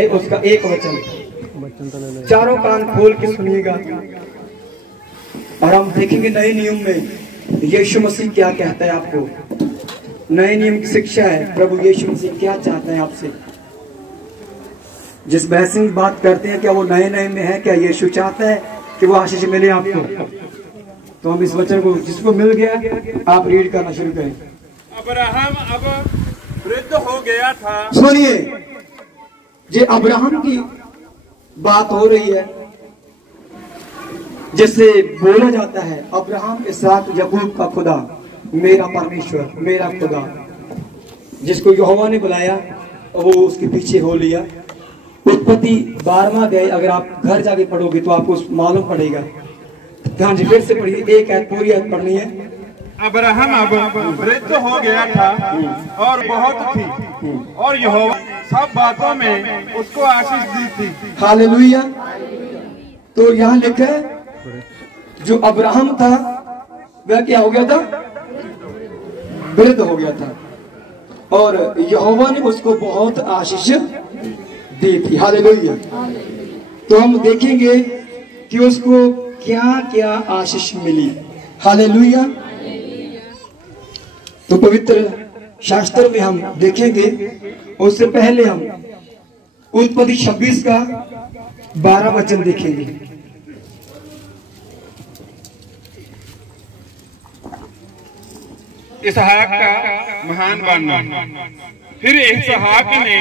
अध्याय उसका 1 वचन, चारों कान खोल के सुनिएगा और हम देखेंगे नए नियम में यीशु मसीह क्या कहता है आपको। नए नियम की शिक्षा है, प्रभु यीशु मसीह क्या चाहते हैं आपसे। जिस बहस में बात करते हैं क्या वो नए नियम में है, क्या यीशु चाहता है कि वो आशीष मिले आपको। तो हम इस वचन को जिसको मिल गया आप रीड करना शुरू करें। अब्राहम अब वृद्ध हो गया था। सुनिए, ये अब्राहम की बात हो रही है जिससे बोला जाता है अब्राहम इसहाक याकूब का खुदा, मेरा परमेश्वर, मेरा खुदा, जिसको यहोवा ने बुलाया वो उसके पीछे हो लिया। उत्पत्ति 12वां अध्याय अगर आप घर जाके पढ़ोगे तो आपको मालूम पड़ेगा। ध्यान से फिर से पढ़िए, एक आयत पूरी आयत पढ़नी है। अब्राहम अब वृद्ध हो गया था और बहुत थी, और यहोवा सब बातों में उसको आशीष दी थी। हालेलुया। तो यहाँ लिखा है जो अब्राहम था वह क्या हो गया था, वृद्ध हो गया था, और यहोवा ने उसको बहुत आशीष दी थी। हालेलुया। तो हम देखेंगे कि उसको क्या क्या आशीष मिली। हालेलुया। तो पवित्र शास्त्र में हम देखेंगे, उससे पहले हम उत्पत्ति 26 का 12 वचन देखेंगे। इसहाक का महान बनना। फिर इसहाक ने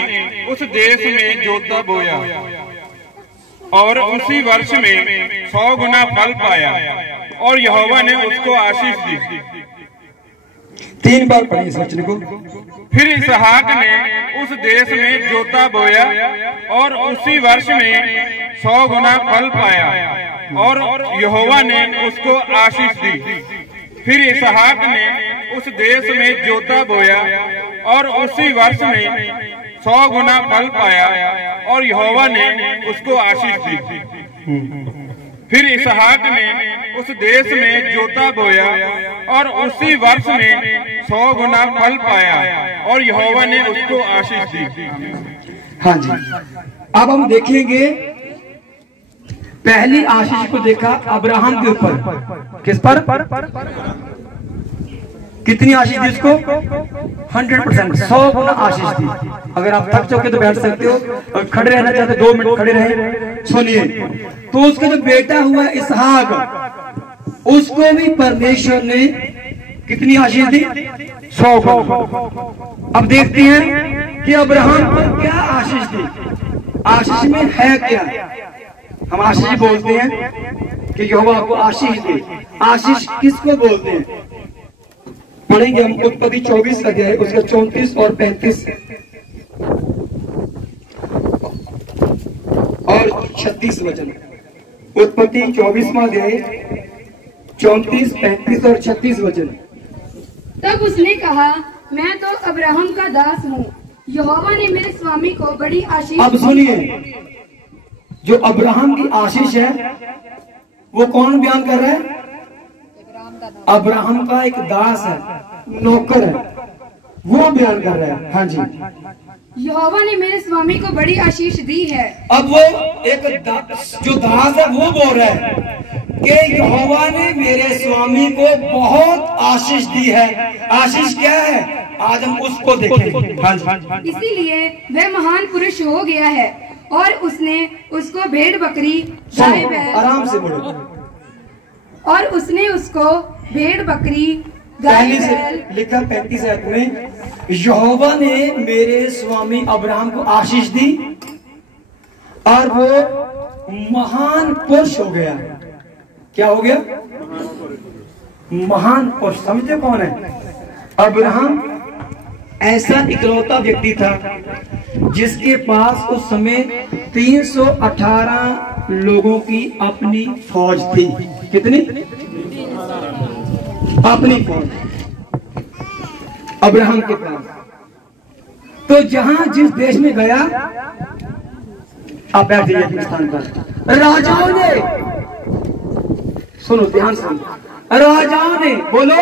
उस देश में जोता बोया और उसी वर्ष में 100 गुना फल पाया, और यहोवा ने उसको आशीष दी। 3 बार पढ़िए इस वचन को। फिर इसहाक ने उस देश में जोता बोया और उसी वर्ष में 100 गुना फल पाया, और यहोवा ने उसको आशीष दी। फिर इसहाक ने उस देश में जोता बोया और उसी वर्ष में 100 गुना फल पाया, और यहोवा ने उसको आशीष दी। फिर इसहाक ने उस देश में जोता बोया और उसी वर्ष में 100 गुना फल पाया, और यहोवा ने उसको आशीष दी। हाँ जी, अब हम देखेंगे पहली आशीष को देखा अब्राहम के ऊपर। किस पर? कितनी आशीष दी उसको? 100%, 100 गुना आशीष दी। अगर आप थक चुके तो बैठ सकते हो, और खड़े रहना चाहते 2 मिनट खड़े रहे। सुनिए, तो उसका जो बेटा हुआ इसहाक, उसको भी परमेश्वर ने कितनी आशीष दी? 100 गुना। अब देखते हैं कि अब्राहम को क्या आशीष दी। आशीष में है क्या? हम आशीष बोलते हैं कि यहोवा को आशीष दे। आशीष किसको बोलते हैं? पढ़ेंगे हम उत्पत्ति 24 अध्याय उसका 34 और 35 और 36 वचन। उत्पत्ति 24वां अध्याय 34, 35 और 36 वचन। तब उसने कहा, मैं तो अब्राहम का दास हूँ, यहोवा ने मेरे स्वामी को बड़ी आशीष। अब सुनिए, जो अब्राहम की आशीष है वो कौन बयान कर रहा है? अब्राहम का एक दास है, नौकर है, वो बयान कर रहा है। हाँ जी, यहोवा ने मेरे स्वामी को बड़ी आशीष दी है। अब वो एक जो दास है वो बोल रहा है कि यहोवा ने मेरे स्वामी को बहुत आशीष दी है। आशीष क्या है? आज हम उसको देखेंगे। हाँ जी, इसीलिए वह महान पुरुष हो गया है, और उसने उसको भेड़ बकरी, गाय बैल, आराम से बोलो, और उसने उसको भेड़ बकरी, गाय बैल, लिखा 35 आयत में, यहोवा ने मेरे स्वामी अब्राहम को आशीष दी और वो महान पुरुष हो गया। क्या हो गया? महान पुरुष। समझते कौन है? अब्राहम ऐसा इकलौता व्यक्ति था जिसके पास उस समय 318 लोगों की अपनी फौज थी। कितनी? अपनी फौज अब्राहम के पास। तो जहां जिस देश में गया, आप बैठ जाइए अपने स्थान पर, राजाओं ने, सुनो ध्यान से, राजाओं ने, बोलो,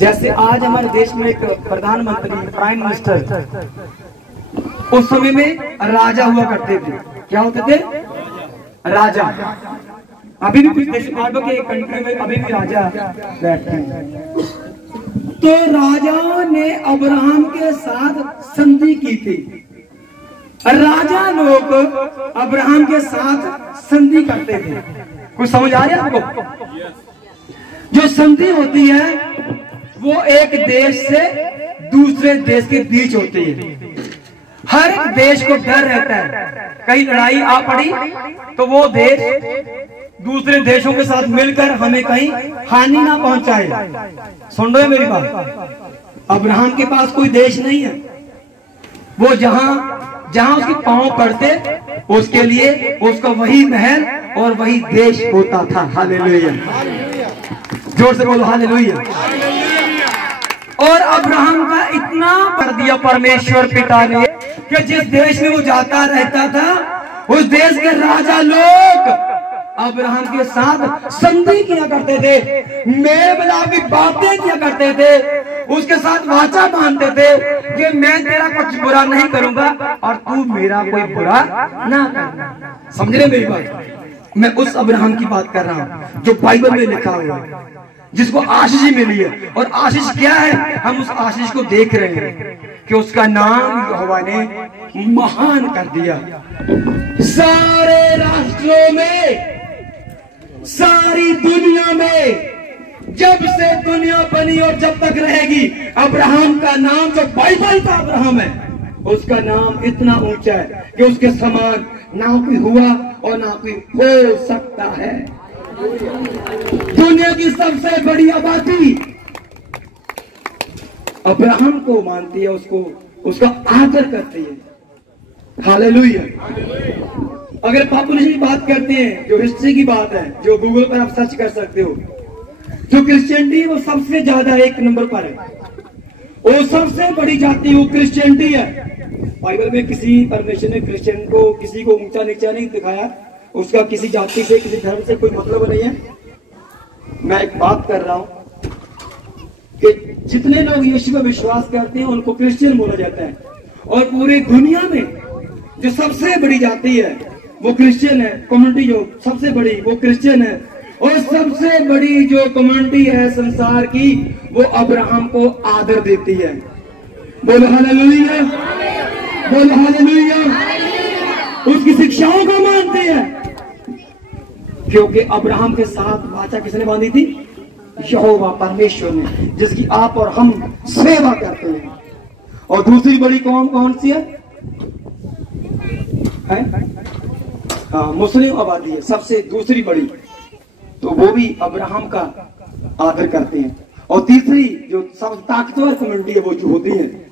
जैसे आज हमारे देश में एक प्रधानमंत्री, प्राइम मिनिस्टर, उस समय में राजा हुआ करते थे। क्या होते थे? राजा। अभी भी कुछ देश के कंट्री में अभी भी राजा बैठते हैं। तो राजा ने अब्राहम के साथ संधि की थी। राजा लोग अब्राहम के साथ संधि करते थे। कुछ समझ आ रहा है आपको? जो संधि होती है वो एक देश से दूसरे देश के बीच होती है। हर एक देश को डर रहता है कहीं लड़ाई आ पड़ी तो वो देश दूसरे देशों के साथ मिलकर हमें कहीं हानि ना पहुंचाए। सुन रहे मेरी बात? अब्राहम के पास कोई देश नहीं है। वो जहां जहां उसके पांव पड़ते उसके लिए उसका वही महल और वही देश होता था। हालेलुया, जोर से बोलो हालेलुया। और अब्राहम का इतना कर दिया परमेश्वर पिता ने कि जिस देश में वो जाता रहता था उस देश के राजा लोग अब्राहम के साथ संधि किया करते थे, मेल मिलाप की बातें किया करते थे, उसके साथ वाचा बांधते थे कि मैं तेरा कुछ बुरा नहीं करूंगा और तू मेरा कोई बुरा ना करना। समझ रहे मेरी बात? मैं उस अब्राहम की बात कर रहा हूं जो बाइबल में लिखा हुआ है, जिसको आशीष ही मिली है। और आशीष क्या है? हम उस आशीष को देख रहे हैं कि उसका नाम यहोवा ने महान कर दिया। सारे राष्ट्रों में, सारी दुनिया में, जब से दुनिया बनी और जब तक रहेगी, अब्राहम का नाम, जो बाइबल का अब्राहम है, उसका नाम इतना ऊंचा है कि उसके समान ना कोई हुआ और ना कोई हो सकता है। दुनिया की सबसे बड़ी आबादी अब्राहम को मानती है, उसको उसका आदर करती है। हालेलुया। अगर पॉपुलेशन की बात करते हैं, जो हिस्ट्री की बात है, जो गूगल पर आप सर्च कर सकते हो, जो क्रिश्चियनिटी वो सबसे ज्यादा एक नंबर पर है। वो सबसे बड़ी जाति वो क्रिश्चियनिटी है। बाइबल में किसी परमेश्वर ने क्रिश्चियन को किसी को ऊंचा नीचा नहीं दिखाया। उसका किसी जाति से, किसी धर्म से कोई मतलब नहीं है। मैं एक बात कर रहा हूं कि जितने लोग यीशु में विश्वास करते हैं उनको क्रिश्चियन बोला जाता है। और पूरी दुनिया में जो सबसे बड़ी जाति है वो क्रिश्चियन है। कम्युनिटी जो सबसे बड़ी वो क्रिश्चियन है। और सबसे बड़ी जो कम्युनिटी है संसार की वो अब्राहम को आदर देती है। बोलो हालेलुया, बोलो हालेलुया। उसकी शिक्षाओं को मानते हैं क्योंकि अब्राहम के साथ वाचा किसने बांधी थी? यहोवा परमेश्वर ने, जिसकी आप और हम सेवा करते हैं। और दूसरी बड़ी कौम कौन सी है? हाँ, मुस्लिम आबादी है सबसे दूसरी बड़ी, तो वो भी अब्राहम का आदर करते हैं। और तीसरी जो सब ताकतवर कम्युनिटी है वो जो होती है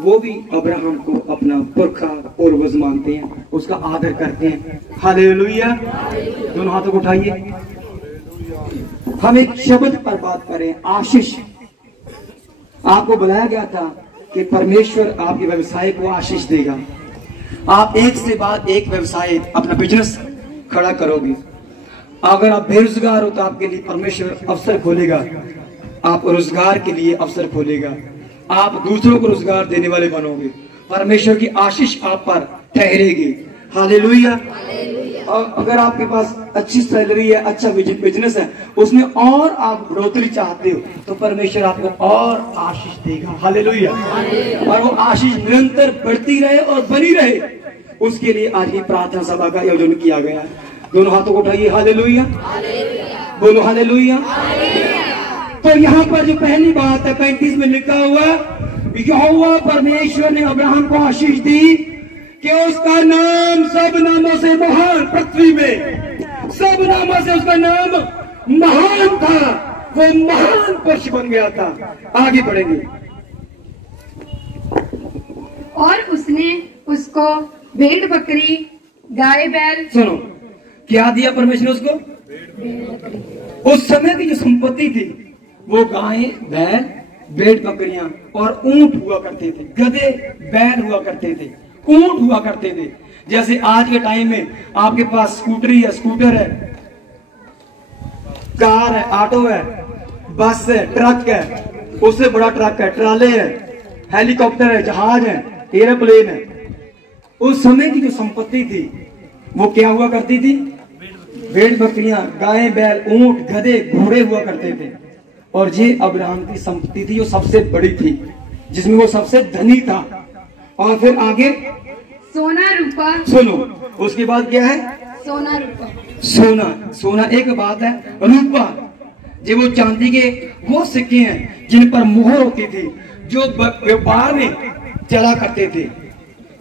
वो भी अब्राहम को अपना पुरखा पूर्वज मानते हैं, उसका आदर करते हैं। हालेलुया। दोनों हाथों को उठाइए। हम एक शब्द पर बात करें, आशीष। आपको बुलाया गया था कि परमेश्वर आपके व्यवसाय को आशीष देगा। आप एक से बाद एक व्यवसाय, अपना बिजनेस खड़ा करोगे। अगर आप बेरोजगार हो तो आपके लिए परमेश्वर अवसर खोलेगा, आप रोजगार के लिए अवसर खोलेगा। आप दूसरों को रोजगार देने वाले बनोगे, परमेश्वर की आशीष आप पर ठहरेगी। हालेलुया। और अगर आपके पास अच्छी सैलरी है, अच्छा बिजनेस है, उसमें और आप बढ़ोतरी चाहते हो तो परमेश्वर आपको और आशीष देगा। हालेलुया। और वो आशीष निरंतर बढ़ती रहे और बनी रहे, उसके लिए आज की प्रार्थना सभा का आयोजन किया गया है। दोनों हाथों को उठाइए। हालेलुया, बोलो हालेलुया। तो यहाँ पर जो पहली बात है 35 में लिखा हुआ, यहोवा परमेश्वर ने अब्राहम को आशीष दी कि उसका नाम सब नामों से महान, पृथ्वी में सब नामों से उसका नाम महान था। वो महान पुरुष बन गया था। आगे बढ़ेंगे। और उसने उसको भेड़ बकरी, गाय बैल, सुनो क्या दिया परमेश्वर ने उसको? उस समय की जो संपत्ति थी वो गाय, बैल, भेड़ बकरियां और ऊंट हुआ करते थे, गधे बैल हुआ करते थे, ऊंट हुआ करते थे। जैसे आज के टाइम में आपके पास स्कूटरी है, स्कूटर है, कार है, ऑटो है, बस है, ट्रक है, उससे बड़ा ट्रक है, ट्राले है, हेलीकॉप्टर है, जहाज है, एरोप्लेन है। उस समय की जो संपत्ति थी वो क्या हुआ करती थी? भेड़ बकरियां, गाय बैल, ऊंट, गधे, घोड़े हुआ करते थे। और ये अब्राहम की संपत्ति थी जो सबसे बड़ी थी, जिसमें वो सबसे धनी था। और फिर आगे सोना रूपा। सुनो, उसके बाद क्या है? सोना रूपा। सोना एक बात है। रूपा, जो वो चांदी के वो सिक्के हैं जिन पर मोहर होती थी, जो व्यापार में चला करते थे।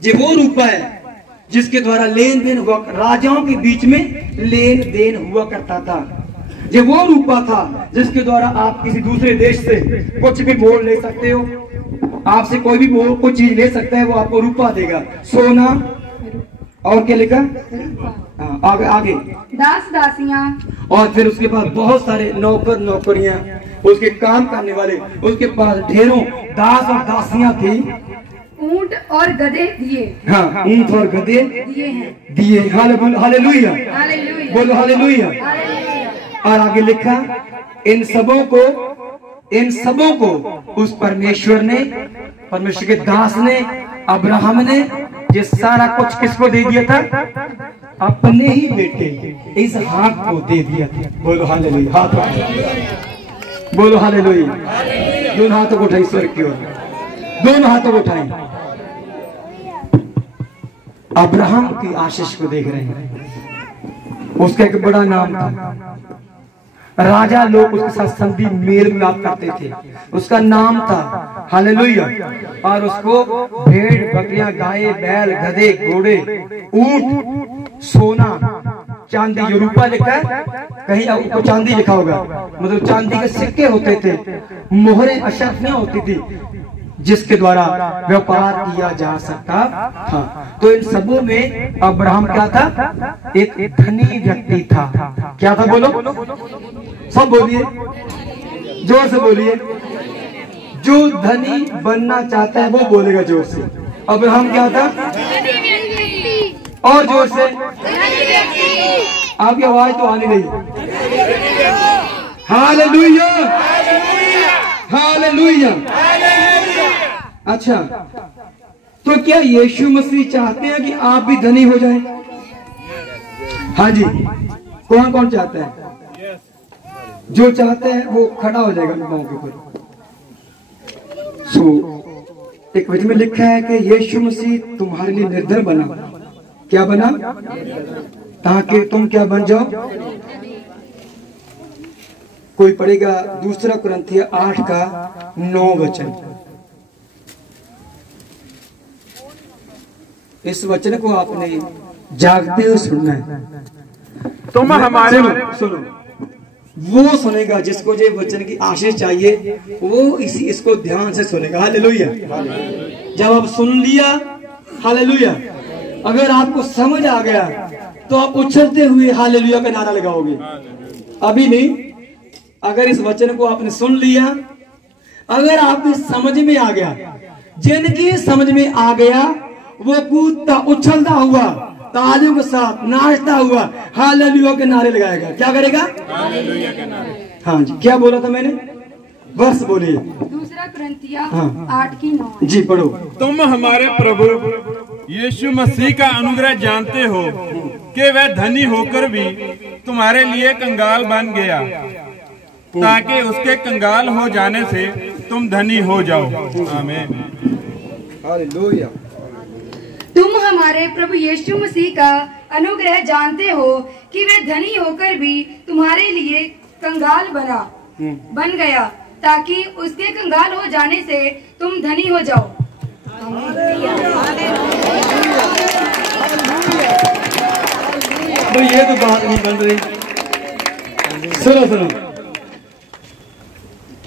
ये वो रूपा है जिसके द्वारा लेन देन हुआ, राजाओं के बीच में लेन देन हुआ करता था। ये वो रूपा था जिसके द्वारा आप किसी दूसरे देश से कुछ भी मोल ले सकते हो। आपसे कोई भी मोल कोई चीज ले सकता है, वो आपको रूपा देगा। सोना और क्या लिखा? आगे दास दासियां, और फिर उसके बाद बहुत सारे नौकर नौकरियां, उसके काम करने वाले, उसके पास ढेरों दास और दासियां थी। ऊंट और गधे दिए। हाँ, ऊंट और गधे दिए हैं। दिए। हालेलुया, हालेलुया, बोलो हालेलुया। और आगे लिखा, इन सबों को उस परमेश्वर ने, परमेश्वर के दास ने, अब्राहम ने ये सारा कुछ किसको दे दिया था? अपने ही बेटे इसहाक को दे दिया था। बोलो हालेलुया। हाथ बोलो हालेलुया। दोनों हाथों को उठाई स्वर्ग की ओर, दोनों हाथों को उठाई। अब्राहम की आशीष को देख रहे हैं। उसका एक बड़ा नाम था, राजा लोग उसके साथ संधि मेल मिलाप करते थे। उसका नाम था हालेलुया। और उसको भेड़ बकरियां, गाय बैल, गधे, घोड़े, ऊंट, सोना, चांदी, जो रूपा लिखा है कहीं आपको चांदी लिखा होगा, मतलब चांदी के सिक्के होते थे, मोहरें अशर्फियां होती थी जिसके द्वारा व्यापार किया जा सकता था। तो इन सबों में अब्राहम क्या था? एक धनी व्यक्ति था। क्या था? बोलो, सब बोलिए, जोर से बोलिए। जो धनी बनना चाहता है वो बोलेगा जोर से। अब्राहम क्या था? और जोर से। आपकी आवाज तो आनी नहीं। Hallelujah, hallelujah. अच्छा, तो क्या यीशु मसीह चाहते हैं कि आप भी धनी हो जाएं? हाँ जी, कौन कौन चाहता है? जो चाहता है वो खड़ा हो जाएगा मौके पर। एक वचन में लिखा है कि यीशु मसीह तुम्हारे लिए निर्धन बना। क्या बना? ताकि तुम क्या बन जाओ? कोई पढ़ेगा 2 कुरिन्थियों 8:9। इस वचन को आपने जागते हुए सुनना है। तुम हमारे सुनो, वो सुनेगा जिसको ये वचन की आशीष चाहिए, वो इसको ध्यान से सुनेगा। हालेलुया। जब आप सुन लिया, हालेलुया, अगर आपको समझ आ गया तो आप उछलते हुए हालेलुया का नारा लगाओगे। अभी नहीं, अगर इस वचन को आपने सुन लिया, अगर आपकी समझ में आ गया, जिनकी समझ में आ गया वो कूदता उछलता हुआ तालियों के साथ नाचता हुआ हालेलुया के नारे लगाएगा। क्या करेगा? हालेलुया के नारे। हाँ जी, क्या बोला था मैंने? वर्ष बोलिए। 2 कुरिन्थियों हाँ। 8:9 जी पढ़ो। तुम हमारे प्रभु यीशु मसीह का अनुग्रह जानते हो कि वह धनी होकर भी तुम्हारे लिए कंगाल बन गया, ताकि उसके कंगाल हो जाने से तुम धनी हो जाओ। आमीन। हालेलुया। तुम हमारे प्रभु यीशु मसीह का अनुग्रह जानते हो कि वे धनी होकर भी तुम्हारे लिए कंगाल बन गया, ताकि उसके कंगाल हो जाने से तुम धनी हो जाओ। तो ये तो बात नहीं बन रही। सुनो,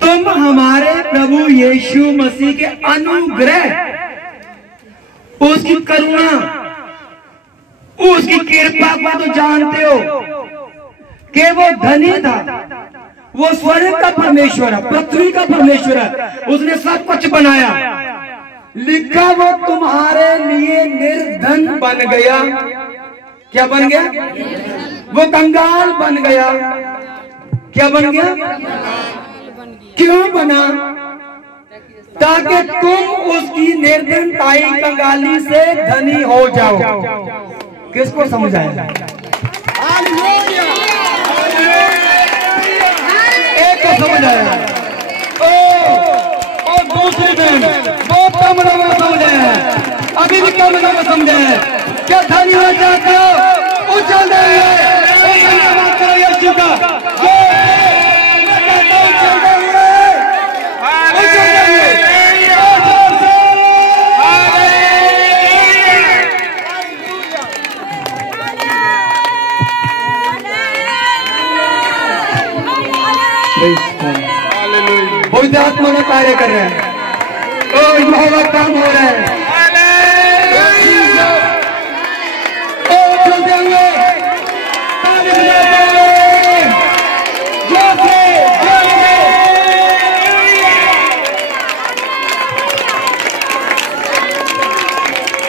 तुम हमारे प्रभु यीशु मसीह के अनुग्रह, उसकी करुणा, उसकी कृपा को तो जानते हो कि वो धनी था। वो स्वर्ग का परमेश्वर है, पृथ्वी का परमेश्वर है, उसने सब कुछ बनाया। लिखा वो तुम्हारे लिए निर्धन बन गया। क्या बन गया? वो कंगाल बन गया। क्या बन गया? क्यों बना? ताकि तुम उसकी निर्धनताई कंगाली से धनी हो जाओ। किसको समझाया? एक को समझ आया। ओ दूसरी बहन बहुत कम लोगों को समझ आया है, अभी भी कम लोगों को समझ आया है। क्या धनी होना चाहते हो? उछल बात करो यीशु का। मैं कहता हूं उछल पवित्र आत्मा में कार्य कर रहे हैं। ओ यहोवा काम हो रहा है। ओ चलते हुए ताली बजाते हुए जोर से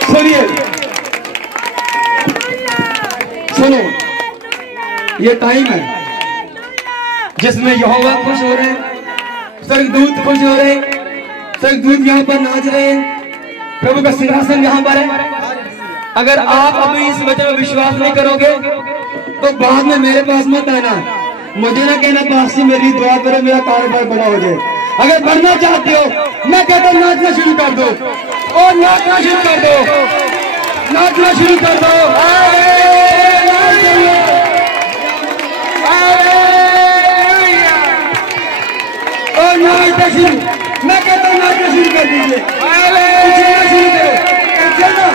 सुनिए, सुनो, ये टाइम है जिसमें यहोवा खुश हो रहे हैं, स्वर्गदूत खुश हो रहे, स्वर्गदूत यहाँ पर नाच रहे, प्रभु का सिंहासन यहाँ पर है। अगर आप अभी इस वचन में विश्वास नहीं करोगे तो बाद में मेरे पास मत आना, मुझे ना कहना पास मेरी दुआ करो मेरा कारोबार बड़ा हो जाए। अगर बढ़ना चाहते हो मैं कहता हूँ नाचना शुरू कर दो, और नाचना शुरू कर दो, नाचना शुरू कर दो। नाचना शुरू, मैं कहता हूँ नाचना शुरू कर दीजिए। उछलना शुरू करो, उछलना,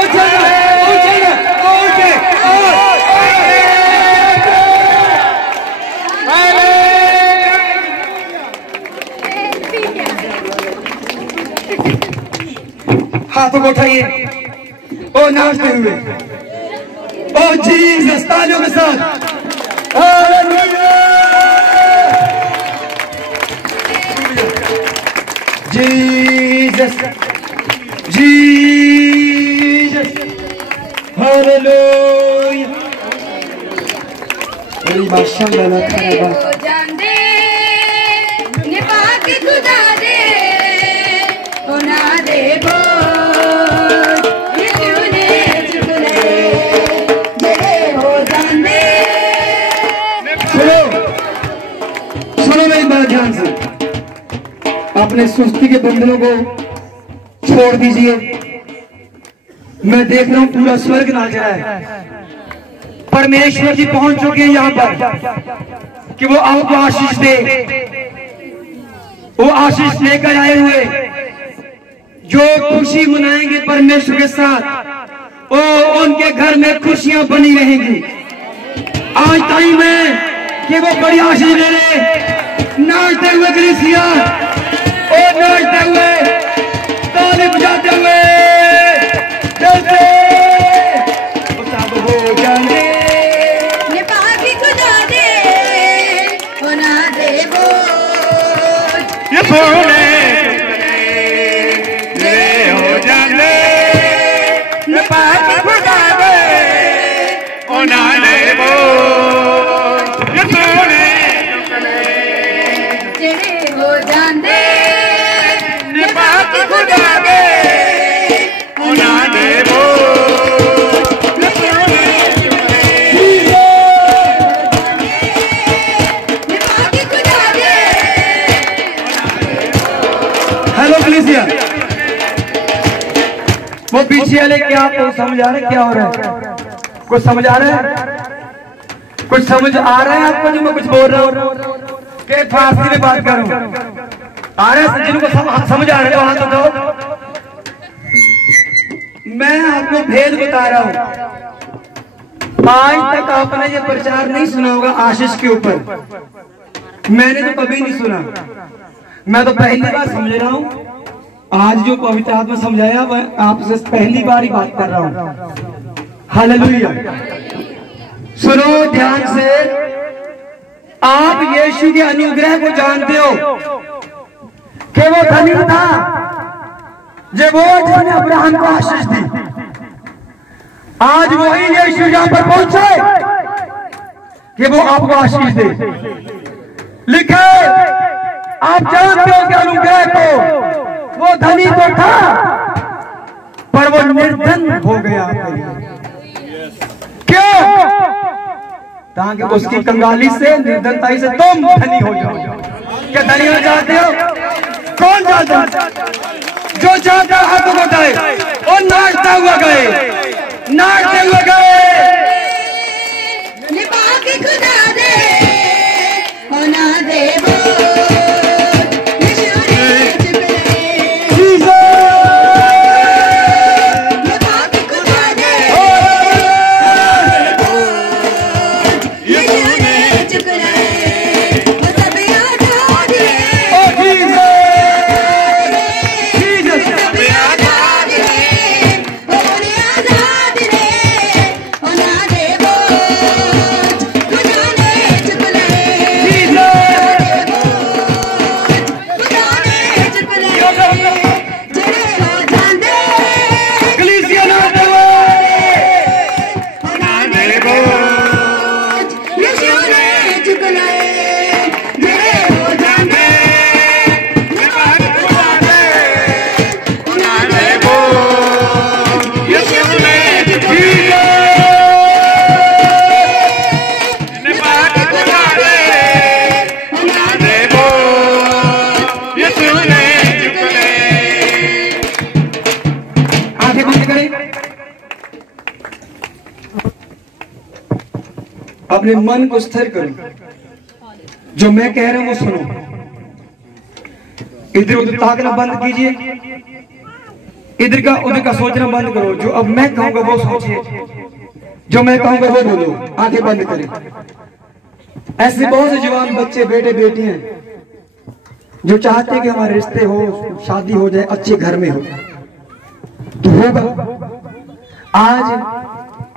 उछलना, उछलना, उछे, हाथों को उठाइए और नाचते हुए ओ जीसस, तालियों के साथ हालेलुया, जीसस, जीसस, हालेलुया। बड़ी बादशाह वाला था जानदे ने पाक खुदा दे होना दे बोल यीशु ने चुने जेड़े हो जानदे। सुनो, सुनो मेरी बात ध्यान से, अपने सुस्ती के बंधनों को छोड़ दीजिए। मैं देख रहा हूं पूरा स्वर्ग नाच रहा है, परमेश्वर जी पहुंच चुके हैं यहाँ पर कि वो आपको आशीष दे। वो आशीष लेकर आए हुए जो खुशी मनाएंगे परमेश्वर के साथ, वो उनके घर में खुशियां बनी रहेंगी। आज टाइम है कि वो बड़ी आशीष ले ले, नाचते हुए कलीसिया और नाचते हुए, ताली बजाते हुए, चलते सब हो जाने ने पाक खुदा दे होना दे बोल यीशु ने चुने हो जाने, ने पाक खुदा दे होना दे बोल यीशु ने जेड़े हो जानदे ने पाक खुदा दे होना दे बोल यीशु ने पाक खुदा दे। हेलो कलीसिया, वो पीछे वाले क्या आपको समझ आ रहा है क्या हो रहा है? कुछ समझ आ रहा है? कुछ समझ आ रहा है आपको जो मैं कुछ बोल रहा हूँ? कि फारसी में बात करूं? आ रहा है जिनको समझ आ रहा है तो हाथ उठाओ। मैं आपको भेद बता रहा हूं। आज तक आपने ये प्रचार नहीं सुना होगा आशीष के ऊपर, मैंने तो कभी नहीं सुना, मैं तो पहली बार समझ रहा हूं। आज जो पवित्र आत्मा समझाया वह आपसे पहली बार ही बात कर रहा हूं। हालेलुया। सुनो ध्यान से, आप यीशु के अनुग्रह को जानते हो कि वो धनी था जब वो जिसने अब्राहम को आशीष दी। आज वही यीशु यहां पर पहुंचे कि वो आपको आशीष दे। लिखे आप जानते हो कि अनुग्रह को वो धनी तो था पर वो निर्धन हो गया। क्यों? ताकि उसकी कंगाली से, निर्धनताई से तुम धनी हो जाओ। क्या धनी हो चाहते हो? कौन चाहता? जो चाहता हाथों को उठाए और नाचता हुआ गए, नाचते हुए गए। खुदा दे होना दे वो अपने मन को स्थिर करो। जो मैं कह रहा हूं वो सुनो। इधर उधर ताकना बंद कीजिए, इधर का उधर का सोचना बंद करो। जो अब मैं कहूंगा वो सोचिए, जो मैं कहूंगा वो बोलो। आंखें बंद करें। ऐसे बहुत से जवान बच्चे, बेटे बेटियां जो चाहते हैं कि हमारे रिश्ते हो, शादी हो जाए, अच्छे घर में हो तो होगा। आज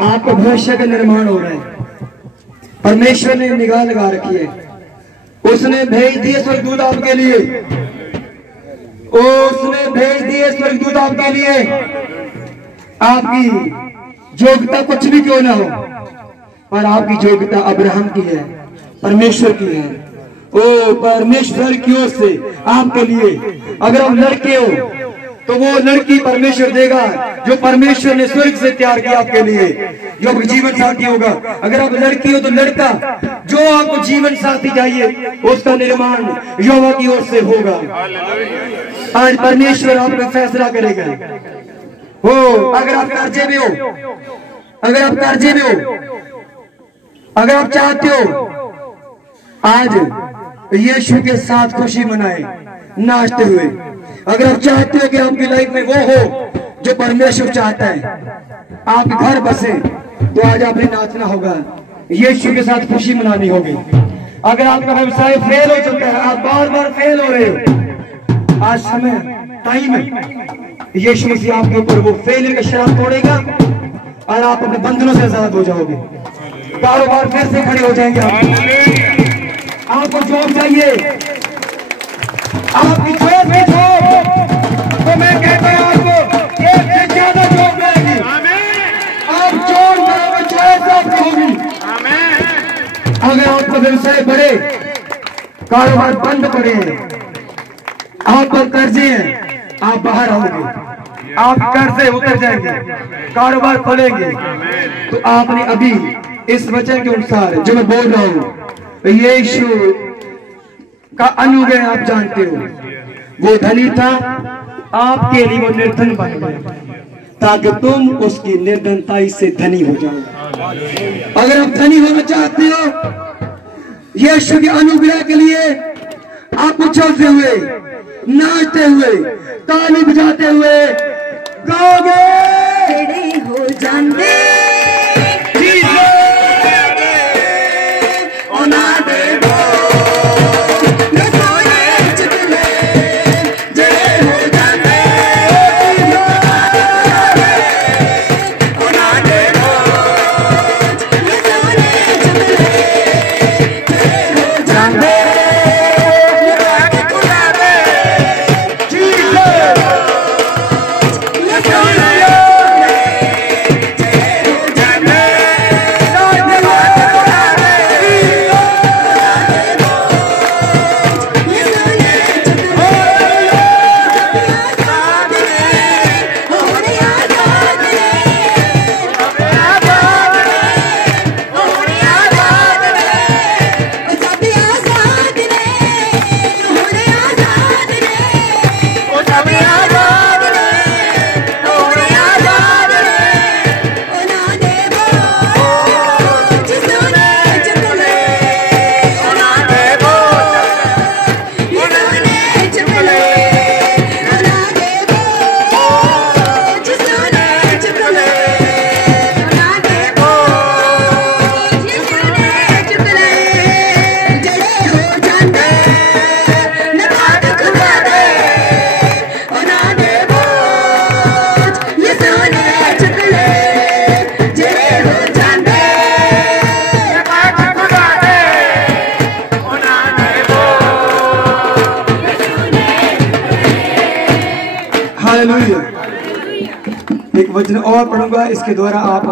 आपका भविष्य का निर्माण हो रहा है। परमेश्वर ने निगाह लगा रखी है। उसने भेज दिए स्वर्गदूत आपके लिए, उसने भेज दिए स्वर्गदूत आपके लिए। आपकी योग्यता कुछ भी क्यों ना हो, पर आपकी योग्यता अब्राहम की है, परमेश्वर की है। ओ परमेश्वर की ओर से आपके लिए, अगर आप लड़के हो तो वो लड़की परमेश्वर देगा जो परमेश्वर ने स्वर्ग से तैयार किया आपके लिए, जो आपका जीवन साथी होगा। अगर आप लड़की हो तो लड़का जो आपको जीवन साथी चाहिए उसका निर्माण यहोवा की ओर से होगा। आज परमेश्वर आपका फैसला करेगा। हो अगर आप कर्जे में हो, अगर आप कर्जे में हो, अगर आप चाहते हो आज यीशु के साथ खुशी मनाए नाचते हुए, अगर आप चाहते हो कि आपकी लाइफ में वो हो जो परमेश्वर चाहता है, आप घर बसे, तो आज आपने नाचना होगा, यीशु के साथ खुशी मनानी होगी। अगर आपका व्यवसाय फेल हो चुका है, आप बार बार फेल हो रहे हो, आज समय टाइम है, यीशु मसीह आपके ऊपर वो फेलियर का शराब तोड़ेगा और आप अपने बंधनों से आजाद हो जाओगे। कारोबार फिर से खड़े हो जाएंगे। आपको जॉब चाहिए, आपकी जॉब में जॉब, तो मैं कहता हूं आपको एक से ज्यादा जॉब मिलेगी। आप जॉब करोगे, चॉइस आपकी होगी। अगर आपका व्यवसाय बढ़े, कारोबार बंद पड़े, आप पर कर्जे हैं, आप बाहर आओगे, आप कर्जे उतर जाएंगे, कारोबार खोलेंगे, तो आपने अभी इस वचन के अनुसार जो मैं बोल रहा हूं, यीशु का अनुग्रह आप जानते हो। वो धनी था, आपके लिए वो निर्धन बन गया ताकि तुम उसकी निर्धनताई से धनी हो जाओ। अगर आप धनी होना चाहते हो, यीशु के अनुग्रह के लिए आप उछलते हुए, नाचते हुए, ताली बजाते हुए गाओगे। हो जाते हालेलुया। एक वचन और पढ़ूंगा, इसके द्वारा आप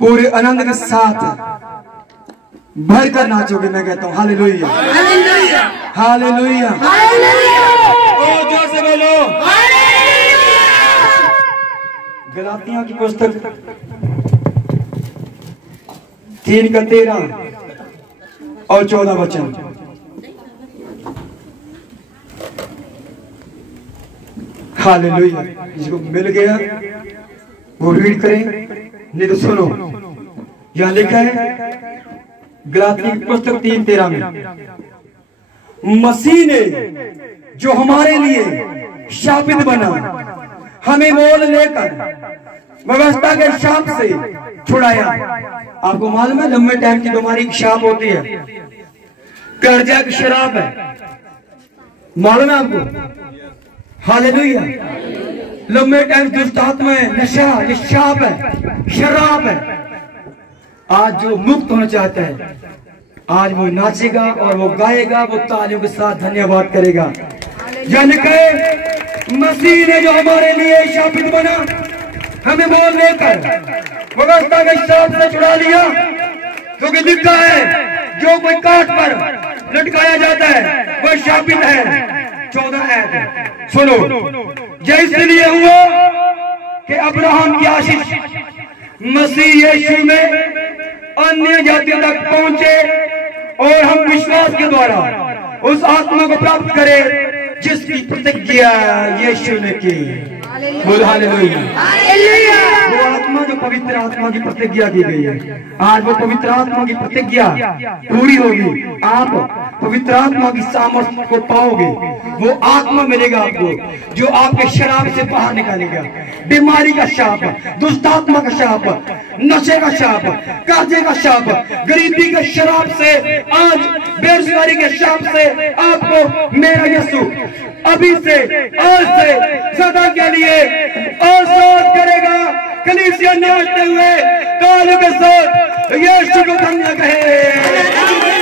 पूरे आनंद के साथ भर कर नाचोगे। मैं कहता हूँ हालेलुया, हालेलुया, और जोर से बोलो गलातियों की पुस्तक 3 का 13 और 14 वचन। हालेलुया। जिसको मिल गया वो रीड करें, नहीं तो सुनो। यहां लिखा है गलातियों की पुस्तक 3:13 में, मसीह ने जो हमारे लिए शापित बना, हमें मोल लेकर व्यवस्था के शाप से छुड़ाया। आपको मालूम है लंबे टाइम की बीमारी की शाप होती है, कर्जा की शराब है, मालूम है आपको? हालेलुया। लंबे टाइम दुष्ट आत्मा है, नशा, ये शाप है, शराब है। आज जो मुक्त होना चाहता है, आज वो नाचेगा और वो गाएगा, वो तालियों के साथ धन्यवाद करेगा। यानी कि मसीह ने जो हमारे लिए शापित बना, हमें मोल लेकर व्यवस्था के शाप से छुड़ा लिया। क्योंकि लिखा है जो कोई काठ पर लटकाया जाता है वह शापित है। 14 आयत सुनो। यह इसलिए हुआ कि अब्राहम की आशीष मसीह यीशु में अन्य जातियों तक पहुंचे और हम विश्वास के द्वारा उस आत्मा को प्राप्त करें जिसकी प्रतिज्ञा यीशु ने की। बोल हालेलुया। वो आत्मा जो पवित्र आत्मा की प्रतिज्ञा की गई है, आज वो पवित्र आत्मा की प्रतिज्ञा पूरी होगी। आप पवित्र आत्मा की सामर्थ्य को पाओगे, वो आत्मा मिलेगा आपको जो आपके शराब से बाहर निकालेगा। बीमारी का शाप, दुष्ट आत्मा का शाप, नशे का शाप, काजे का शाप, गरीबी के शराब से, आज बेरोजगारी के शाप से आपको मेरा यीशु अभी से आज से सदा के लिए आजाद करेगा। कलीसिया नाचते हुए तालियों के साथ यीशु को धन्य कहे।